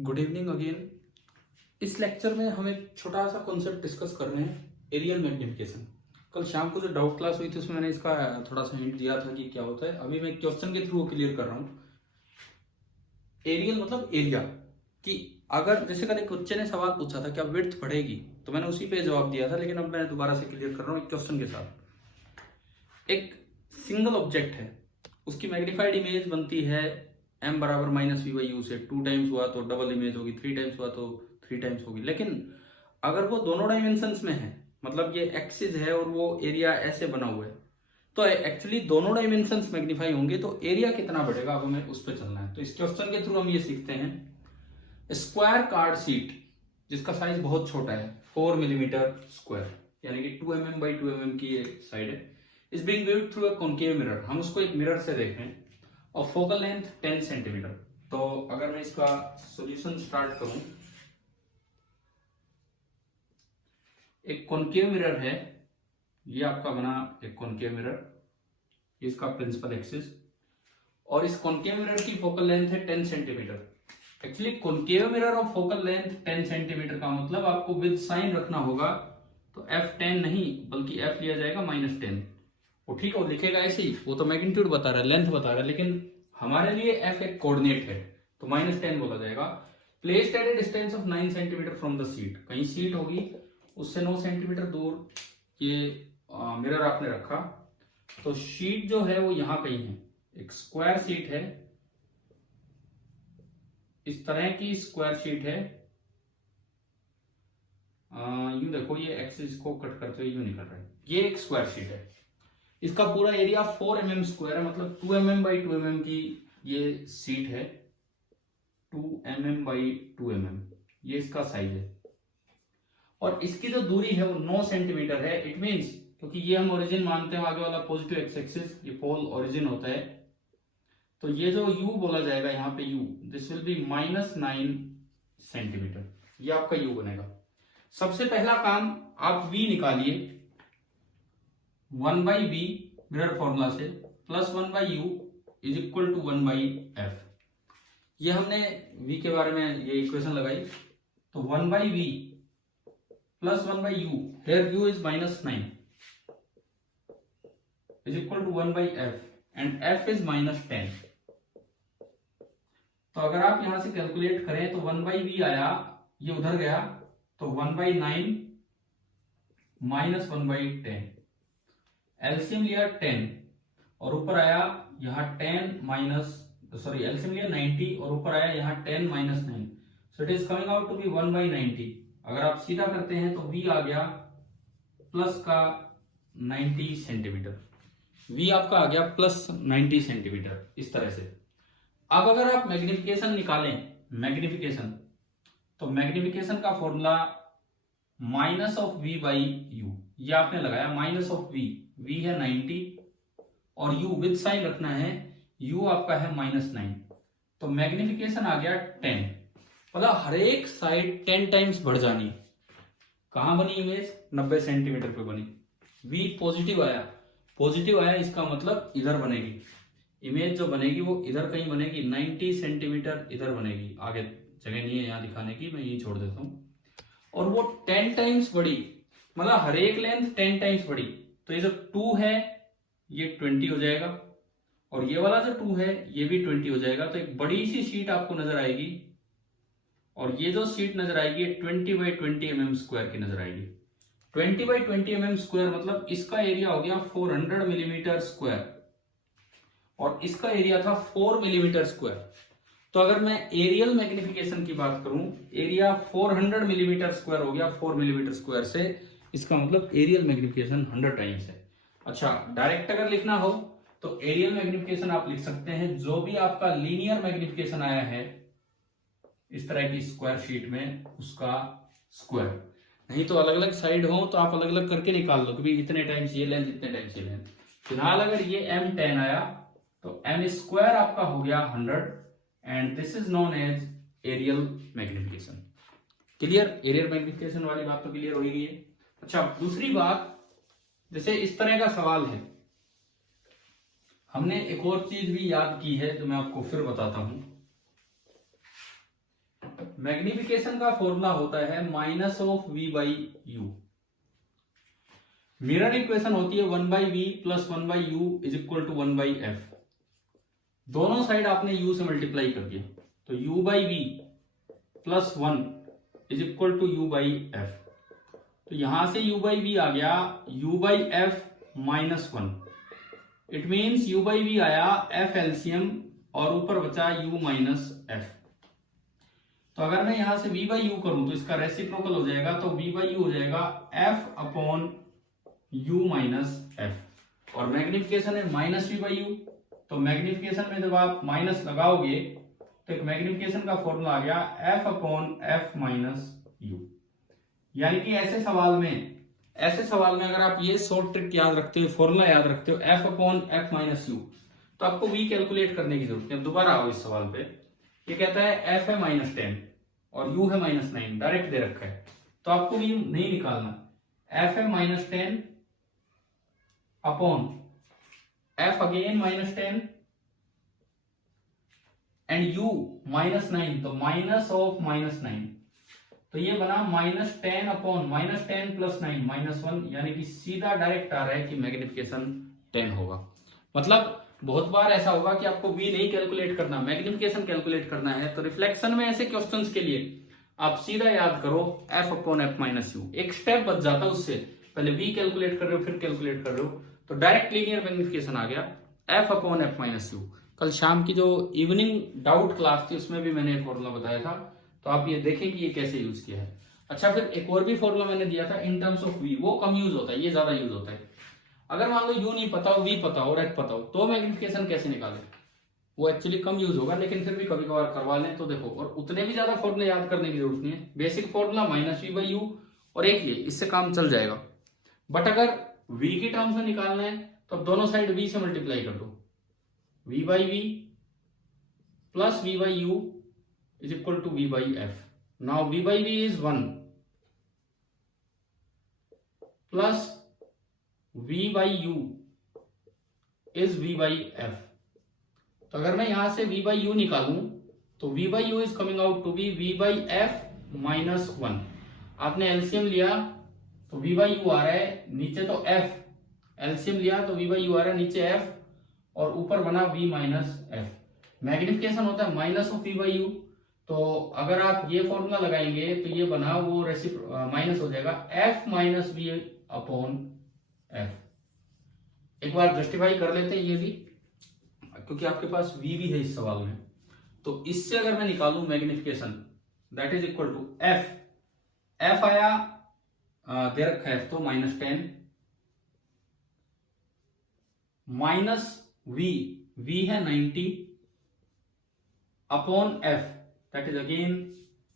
Good evening again. इस lecture में हम एक छोटा सा कॉन्सेप्ट डिस्कस कर रहे हैं, एरियल मैग्निफिकेशन। कल शाम को जो डाउट क्लास हुई थी उसमें मैंने इसका थोड़ा सा हिंट दिया था कि क्या होता है। अभी मैं क्वेश्चन के थ्रू क्लियर कर रहा हूँ। एरियल मतलब एरिया, कि अगर जैसे कल एक बच्चे ने सवाल पूछा था क्या विड्थ बढ़ेगी, तो मैंने उसी पे जवाब दिया था, लेकिन अब मैं दोबारा से क्लियर कर रहा हूँ एक क्वेश्चन के साथ। एक सिंगल ऑब्जेक्ट है, उसकी मैग्नीफाइड इमेज बनती है m बराबर माइनस वी बाई यू से। 2 टाइम्स हुआ तो डबल इमेज होगी, 3 टाइम्स हुआ तो 3 टाइम्स होगी। लेकिन अगर वो दोनों डायमेंशंस में है, मतलब ये एक्सिस है और वो एरिया ऐसे बना हुआ है, तो एक्चुअली दोनों डायमेंशंस मैग्नीफाई होंगे तो एरिया कितना बढ़ेगा, अब हमें उस पर चलना है। तो इस क्वेश्चन के थ्रू हम ये सीखते हैं। स्क्वायर कार्ड शीट जिसका साइज बहुत छोटा है, 4 मिलीमीटर स्क्वायर, यानी कि 2 mm बाई 2 mm की एक साइड है, is being viewed through a concave mirror. हम उसको एक मिरर से देखें और फोकल लेंथ 10 सेंटीमीटर। तो अगर मैं इसका सॉल्यूशन स्टार्ट करूं, एक कॉन्केव मिरर है, ये आपका बना एक कॉन्केव मिरर, इसका प्रिंसिपल एक्सिस, और इस कॉन्केव मिरर की फोकल लेंथ है 10 सेंटीमीटर। एक्चुअली कॉन्केव मिरर और फोकल लेंथ 10 सेंटीमीटर का मतलब आपको विद साइन रखना होगा, तो f10 नहीं बल्कि f लिया जाएगा -10। वो ठीक है, वो लिखेगा ऐसे ही, वो तो मैग्नीट्यूड बता रहा है, लेंथ बता रहा है, लेकिन हमारे लिए f एक कोऑर्डिनेट है तो -10 बोला जाएगा। Placed at A distance of 9 centimetre from the seat, कहीं सीट होगी उससे 9 सेंटीमीटर दूर ये मिरर आपने रखा, तो शीट जो है वो यहां कहीं है। एक स्क्वायर शीट है, इस तरह की स्क्वायर शीट है। यूं देखो, ये एक्सिस को कट करते हुए यूं निकल रहा है, ये एक स्क्वायर शीट है। इसका पूरा एरिया 4 mm स्क्वायर है, मतलब 2 mm बाई 2 mm की ये सीट है। 2 mm बाई 2 mm ये इसका साइज है, और इसकी जो दूरी है वो 9 सेंटीमीटर है। इट मींस, क्योंकि ये हम ओरिजिन मानते हैं, आगे वाला पॉजिटिव एक्स एक्सिस, ये पोल ओरिजिन होता है, तो ये जो u बोला जाएगा यहाँ पे u, this will be -9 centimetre, ये आपका u बनेगा। सबसे पहला काम आप v निकालिए, 1 बाई बी मिरर फॉर्मूला से, plus 1 by u is equal to 1 by f. ये हमने v के बारे में ये इक्वेशन लगाई, तो 1 by v plus 1 by u, here u is -9 is equal to 1 by f, and f is -10। तो अगर आप यहां से कैलकुलेट करें तो 1 बाई वी आया, ये उधर गया, तो 1 बाई 9 -1 बाई 10, एलसीएम लिया 10 और ऊपर आया यहाँ 10 माइनस, सॉरी एलसीएम लिया 90 और ऊपर आया यहाँ 10 -9, so it is coming out to be 1 by 90। अगर आप सीधा करते हैं तो v आ गया प्लस का 90 सेंटीमीटर, v आपका आ गया प्लस 90 सेंटीमीटर, इस तरह से। अब अगर आप मैग्निफिकेशन निकालें, मैग्निफिकेशन, तो मैग्निफिकेशन का formula minus of v by you, ये आपने लगाया माइनस ऑफ v है 90 और u विद साइन रखना है, u आपका है -9, तो मैग्निफिकेशन आ गया 10। मतलब हर एक साइड 10 टाइम्स बढ़ जानी। कहां बनी इमेज? 90 सेंटीमीटर पे बनी। v पॉजिटिव आया, पॉजिटिव आया इसका मतलब इधर बनेगी इमेज, जो बनेगी वो इधर कहीं बनेगी, 90 सेंटीमीटर इधर बनेगी। आगे जगह नहीं है यहाँ दिखाने की, मैं यही छोड़ देता हूँ। और वो 10 टाइम्स बड़ी, मतलब हर एक लेंथ 10 टाइम्स बड़ी, तो ये जो 2 है ये 20 हो जाएगा, और ये वाला जो 2 है ये भी 20 हो जाएगा। तो एक बड़ी सी शीट आपको नजर आएगी, और ये जो शीट नजर आएगी 20 बाई 20 mm स्क्वायर की नजर आएगी। 20 बाई 20 mm स्क्वायर मतलब इसका एरिया हो गया 400 मिलीमीटर स्क्वायर, और इसका एरिया था 4 मिलीमीटर स्क्वायर। तो अगर मैं एरियल मैग्निफिकेशन की बात करूं, एरिया 400 मिलीमीटर स्क्वायर हो गया 4 मिलीमीटर स्क्वायर से, इसका मतलब एरियल मैग्निफिकेशन 100 टाइम्स है। अच्छा, डायरेक्ट अगर लिखना हो तो एरियल मैग्निफिकेशन आप लिख सकते हैं, जो भी आपका लीनियर मैग्निफिकेशन आया है इस तरह की स्क्वायर शीट में, उसका स्क्वायर। नहीं तो अलग अलग साइड हो तो आप अलग अलग करके निकाल लो कि भाई इतने टाइम्स ये लेंथ, इतने टाइम्स ये लेंथ। फिलहाल अगर ये m10 आया तो m स्क्वायर आपका हो गया 100, and this is known as areal magnification. Clear? Areal magnification वाली बात तो क्लियर हो ही गई है। अच्छा, दूसरी बात, जैसे इस तरह का सवाल है, हमने एक और चीज भी याद की है जो मैं आपको फिर बताता हूं। मैग्निफिकेशन का फॉर्मूला होता है minus of v by u. Mirror equation होती है 1 by v plus 1 by u is equal to 1 by f. दोनों साइड आपने u से मल्टीप्लाई कर दिया, तो u by v plus 1 is equal to u by f. तो यहां से u बाई वी आ गया u by f minus 1। It means u by v आया f एलसीएम और ऊपर बचा u माइनस एफ। तो अगर मैं यहां से v बाई यू करूं तो इसका रेसिप्रोकल हो जाएगा, तो v बाई यू हो जाएगा f upon u minus F. और मैग्निफिकेशन है माइनस v बाई यू, तो मैग्निफिकेशन में जब आप माइनस लगाओगे तो एक मैग्निफिकेशन का फॉर्मूला आ गया f upon F minus you. यानी कि ऐसे सवाल में अगर आप ये शॉर्ट ट्रिक याद रखते हो, फॉर्मूला याद रखते हो f upon F minus you, तो आपको v कैलकुलेट करने की जरूरत है। दोबारा आओ इस सवाल पे, ये कहता है f है माइनस 10 और u है माइनस 9, डायरेक्ट दे रखा है, तो आपको v नहीं निकालना। f है minus 10 upon f again minus 10 and u minus 9, तो माइनस ऑफ माइनस 9, तो ये बना minus 10 upon minus 10 plus 9 minus 1, यानी कि सीधा डायरेक्ट आ रहा है कि मैग्निफिकेशन 10 होगा। मतलब बहुत बार ऐसा होगा कि आपको v नहीं कैलकुलेट करना, मैग्निफिकेशन कैलकुलेट करना है, तो रिफ्लेक्शन में ऐसे क्वेश्चंस के लिए आप सीधा याद करो f upon F minus you. एक स्टेप बच जाता है उससे, पहले v कैलकुलेट कर रहे हो फिर कैलकुलेट कर रहे हो, तो डायरेक्ट लीनियर मैग्निफिकेशन आ गया f upon F minus you. कल शाम की जो इवनिंग डाउट क्लास थी उसमें भी मैंने फॉर्मूला बताया था, तो आप ये देखें कि ये कैसे यूज किया है। अच्छा, फिर एक और भी फॉर्मूला मैंने दिया था इन टर्म्स ऑफ v, वो कम यूज होता है, ये ज्यादा यूज होता है। अगर मान लो u नहीं पता हो, v पता हो और h पता हो, तो मैग्निफिकेशन कैसे निकालें, वो एक्चुअली कम यूज होगा, लेकिन फिर भी कभी कभार करवा लें तो देखो। और उतने भी ज्यादा फॉर्मूले याद करने की जरूरत नहीं है, basic formula minus v by you और एक ये, इससे काम चल जाएगा। बट अगर v की टर्म्स में निकालना है तो दोनों साइड v से मल्टीप्लाई कर दो, v by v plus v by u is equal to v by f. Now v by v is 1 plus v by u is v by f. तो अगर मैं यहां से v बाई यू निकालूं तो v by u is coming out to be v by f minus 1। आपने LCM लिया तो v बाई यू आ रहा है नीचे, तो f एलसीएम लिया तो v बाई यू आ रहा है नीचे f और ऊपर बना v माइनस एफ। मैग्निफिकेशन होता है minus of v by you, तो अगर आप ये फॉर्मूला लगाएंगे तो ये बना वो माइनस हो जाएगा f minus v upon f. एक बार जस्टिफाई कर लेते हैं ये भी, क्योंकि आपके पास v भी है इस सवाल में। तो इससे अगर मैं निकालूं magnification, that is equal to f आया दे रखा है f, तो माइनस 10 माइनस v है 90 upon f, that is again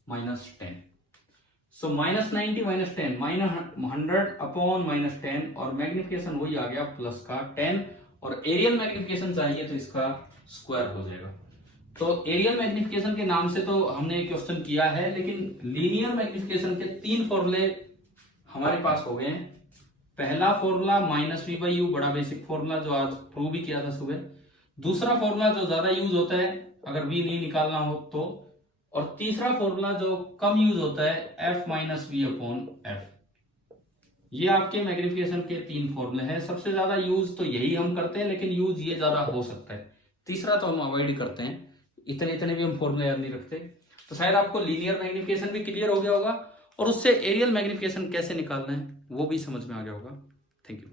minus 10। So minus 90 minus 10 minus 100 upon minus 10, और मैग्निफिकेशन वही आ गया प्लस का 10, और एरियल मैग्निफिकेशन चाहिए तो इसका स्क्वायर हो जाएगा। तो एरियल मैग्निफिकेशन के नाम से तो हमने क्वेश्चन किया है, लेकिन लीनियर मैग्निफिकेशन के 3 फॉर्मूले हमारे पास हो गए हैं। पहला formula minus v by u, बड़ा बेसिक फॉर्मूला जो आज प्रूव भी किया था सुबह। दूसरा फॉर्मूला जो ज्यादा यूज होता है अगर वी नहीं निकालना हो तो, और तीसरा फॉर्मूला जो कम यूज होता है f minus v upon f. ये आपके मैग्निफिकेशन के 3 फॉर्मूले हैं। सबसे ज्यादा यूज तो यही हम करते हैं, लेकिन यूज ये ज्यादा हो सकता है, तीसरा तो हम अवॉइड करते हैं, इतने भी हम फॉर्मूले याद नहीं रखते। तो शायद आपको लीनियर मैग्निफिकेशन भी क्लियर हो गया होगा, और उससे एरियल मैग्निफिकेशन कैसे निकालना है वो भी समझ में आ गया होगा। Thank you.